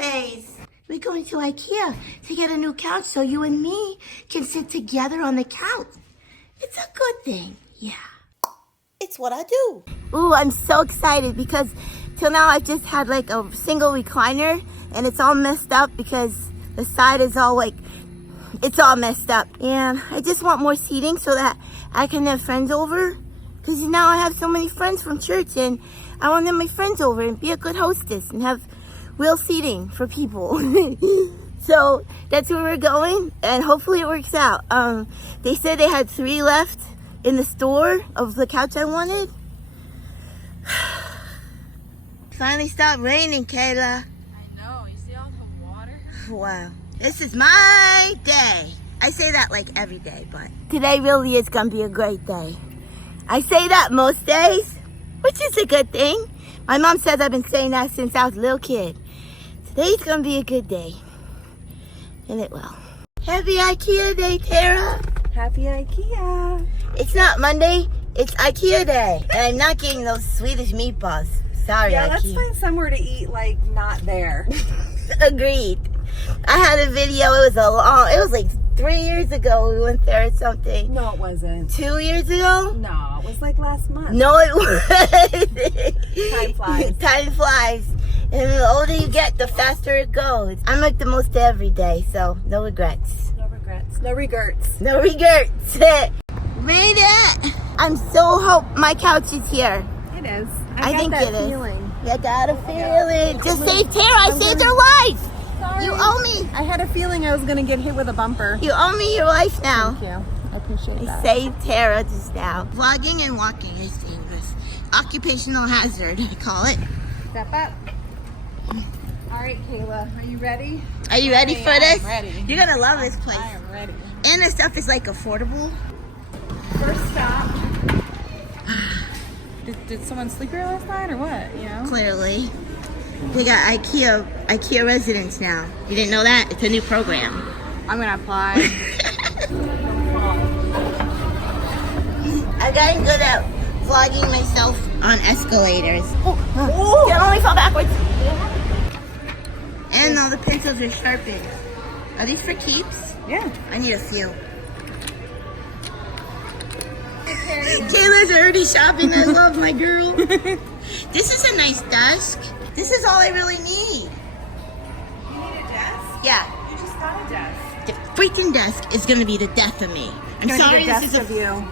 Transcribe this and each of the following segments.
face. We're going to IKEA to get a new couch so you and me can sit together on the couch. It's a good thing, yeah. It's what I do. Ooh, I'm so excited because till now I've just had like a single recliner and it's all messed up because the side is all like, it's all messed up. And I just want more seating so that I can have friends over. Because now I have so many friends from church and I want to have my friends over and be a good hostess and have real seating for people. So that's where we're going and hopefully it works out. They said they had 3 left in the store of the couch I wanted. Finally stopped raining, Kayla. I know, you see all the water? Wow. This is my day. I say that like every day, but today really is gonna be a great day. I say that most days, which is a good thing. My mom says I've been saying that since I was a little kid. Today's gonna be a good day. And it will. Happy IKEA Day, Tara. Happy IKEA. It's not Monday, it's IKEA Day. And I'm not getting those Swedish meatballs. Sorry, Yeah, IKEA. let's find somewhere to eat, like, not there. Agreed. I had a video, it was like 3 years ago we went there or something. No, it wasn't. 2 years ago? No, it was like last month. No, it wasn't. Time flies. Time flies. And the older you get, the faster it goes. I make the most of every day, so no regrets. No regrets. No regrets. No regrets. Made it. I'm so hope my couch is here. It is. I think that it is. feeling. You got a feeling. Just save Tara. I saved her life. Sorry. You owe me. I had a feeling I was going to get hit with a bumper. You owe me your life now. Thank you. I appreciate I that. saved Tara just now. Vlogging and walking is dangerous. Occupational hazard, I call it. Step up. All right, Kayla, are you ready? Are you ready for this? I'm ready. You're gonna love this place. I am ready. And the stuff is like affordable. First stop. Did someone sleep here last night or what? You know? Clearly. They got IKEA residents now. You didn't know that? It's a new program. I'm gonna apply. I've gotten good at vlogging myself on escalators. Oh, can only fall backwards. And all the pencils are sharpened. Are these for keeps? Yeah. I need a few. Kayla's already shopping. I love my girl. This is a nice desk. This is all I really need. You need a desk? Yeah. You just got a desk. The freaking desk is gonna be the death of me. I'm Gonna sorry. need a This desk is of you.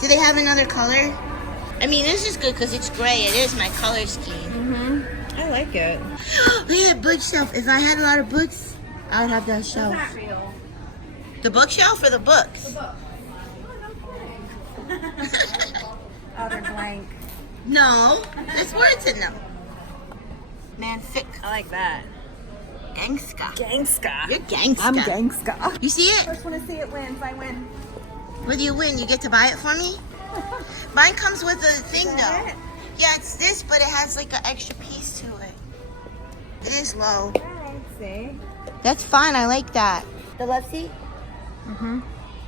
Do they have another color? I mean, this is good because it's gray. It is my color scheme. Mm-hmm. I like it. Look at that bookshelf. If I had a lot of books, I would have that shelf. Not real. The bookshelf or the books? Oh, they're blank. No, there's words in them. Man, thick. I like that. Gangsta. Gangsta. You're gangsta. I'm gangsta. You see it? First one to see it wins. I win. What do you win? You get to buy it for me? Mine comes with a thing though. It? Yeah, it's this, but it has like an extra piece to it. It is low. Alright, see. That's fine. I like that. The left seat? Mm-hmm.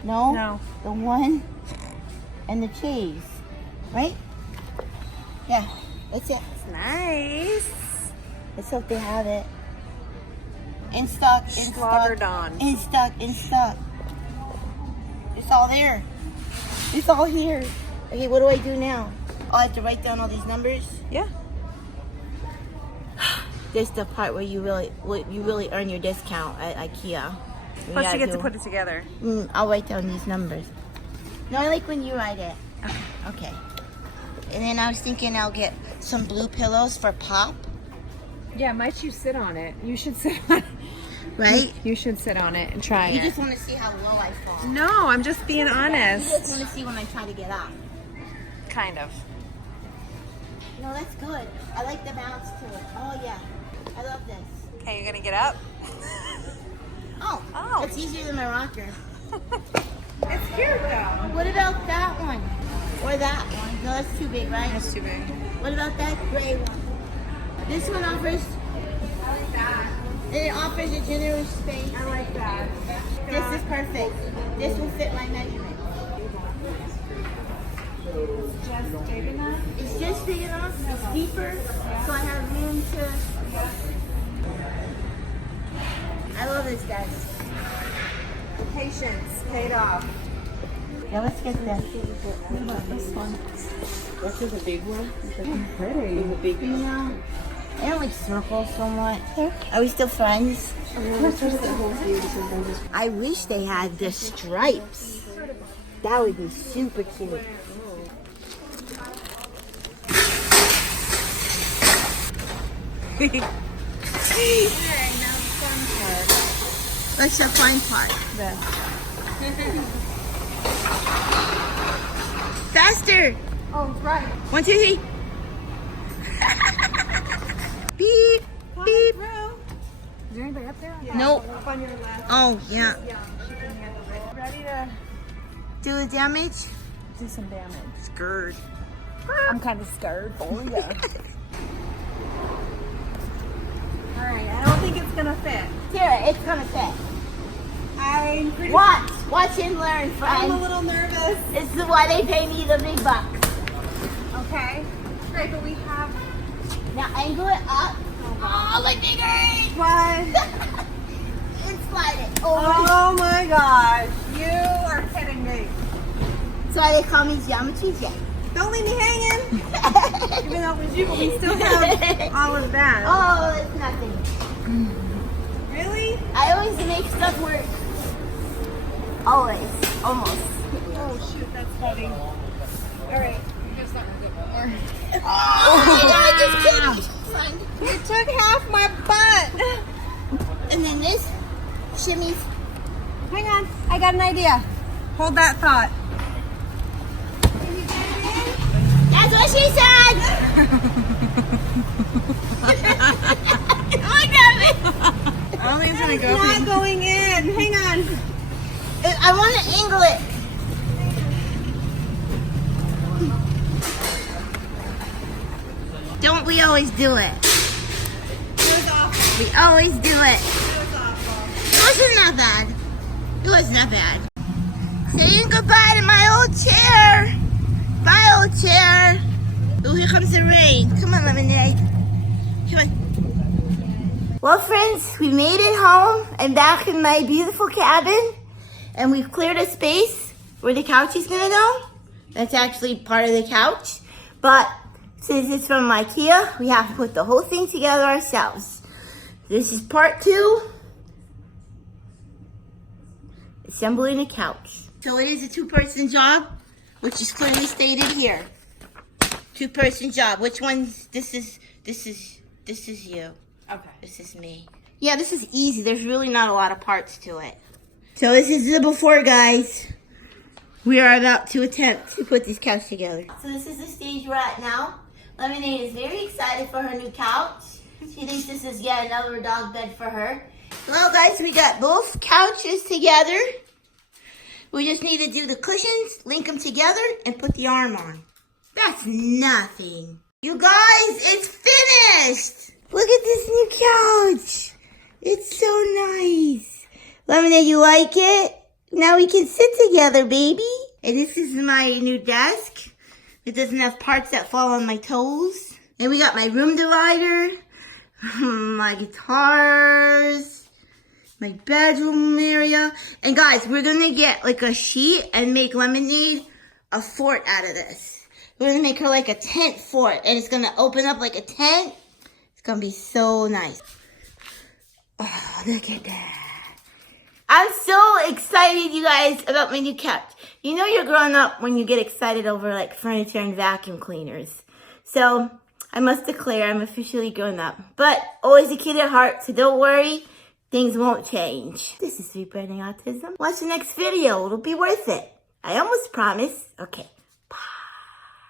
No. No. The one and the cheese, right? Yeah, that's it. It's nice. Let's hope they have it. In stock, in stock. Slaughtered on. In stock, in stock. It's all there. It's all here. Okay, what do I do now? Oh, I have to write down all these numbers? Yeah. This is the part where you really earn your discount at IKEA. Plus you get to put it together. I'll write down these numbers. No, I like when you write it. Okay. And then I was thinking I'll get some blue pillows for Pop. Yeah, might you sit on it? You should sit on it. Right? You should sit on it and try You it. just want to see how low I fall. No, I'm just being You just honest. want to see when I try to get up. Kind of. No, that's good. I like the bounce to it. Oh, yeah. I love this. Okay, you're gonna get up? Oh, Oh. that's easier than my rocker. It's cute though. What about that one? Or that one? No, that's too big, right? That's too big. What about that gray one? This one offers... I like that. It offers a generous space. I like that. This is perfect. This will fit my measurement. Just big enough. It's just big enough. It's deeper, so I have room sir. Yeah. I love this desk. Patience paid off. Yeah, let's get this. What about this one? This is a big one. Pretty. It's a big one. No. I don't like circles so much. Are we still friends? I wish they had the stripes. That would be super cute. What's the fun part? Faster! Oh, right. 1, 2, 3. Beep, beep. Is there anybody up there? Nope. Up on your left. Oh, yeah. Yeah, she can handle it. Ready to Do the damage? do some damage. Scared. I'm kind of scared for you. Alright, I don't think it's gonna fit. Here, it's gonna fit. I'm pretty Watch and learn, I'm a friends. little nervous. This is why they pay me the big bucks. Okay. Great, but we have Now angle it up. Oh, my fingers! one. And slide it over. Oh my gosh. You are kidding me. That's why they call me Geometry J. Don't leave me hanging. Even though it was you, but we still have all of that. Oh, it's nothing. Really? I always make stuff work. Always. Almost. Oh shoot, that's funny. Alright. Oh, my God, just killed me. You took half my butt. And then this shimmies. Hang on, I got an idea. Hold that thought. That's what she said. Look at me. I don't think it's gonna go. It's not going in. Hang on. I want to angle it. Don't we always do it? It was awful. We always do it. It was awful. It wasn't that bad. It wasn't that bad. Saying goodbye to my old chair. Bye, old chair. Oh, here comes the rain. Come on, Lemonade. Come on. Well, friends, we made it home. I'm back in my beautiful cabin. And we've cleared a space where the couch is going to go. That's actually part of the couch. But since it's from IKEA, we have to put the whole thing together ourselves. This is part 2. Assembling a couch. So it is a 2-person job, which is clearly stated here. 2-person job. Which one? This is you. Okay. This is me. Yeah, this is easy. There's really not a lot of parts to it. So this is the before, guys. We are about to attempt to put this couch together. So this is the stage we're at now. Lemonade is very excited for her new couch. She thinks this is yet another dog bed for her. Well, guys, we got both couches together. We just need to do the cushions, link them together, and put the arm on. That's nothing. You guys, it's finished. Look at this new couch. It's so nice. Lemonade, you like it? Now we can sit together, baby. And this is my new desk. It doesn't have parts that fall on my toes. And we got my room divider, my guitars, my bedroom area. And guys, we're gonna get like a sheet and make Lemonade a fort out of this. We're gonna make her like a tent fort, and it's gonna open up like a tent. It's gonna be so nice. Oh, look at that. I'm so excited, you guys, about my new couch. You know you're growing up when you get excited over like furniture and vacuum cleaners. So I must declare I'm officially grown up. But always a kid at heart, so don't worry. Things won't change. This is Sweet Branding Autism. Watch the next video. It'll be worth it. I almost promise. Okay.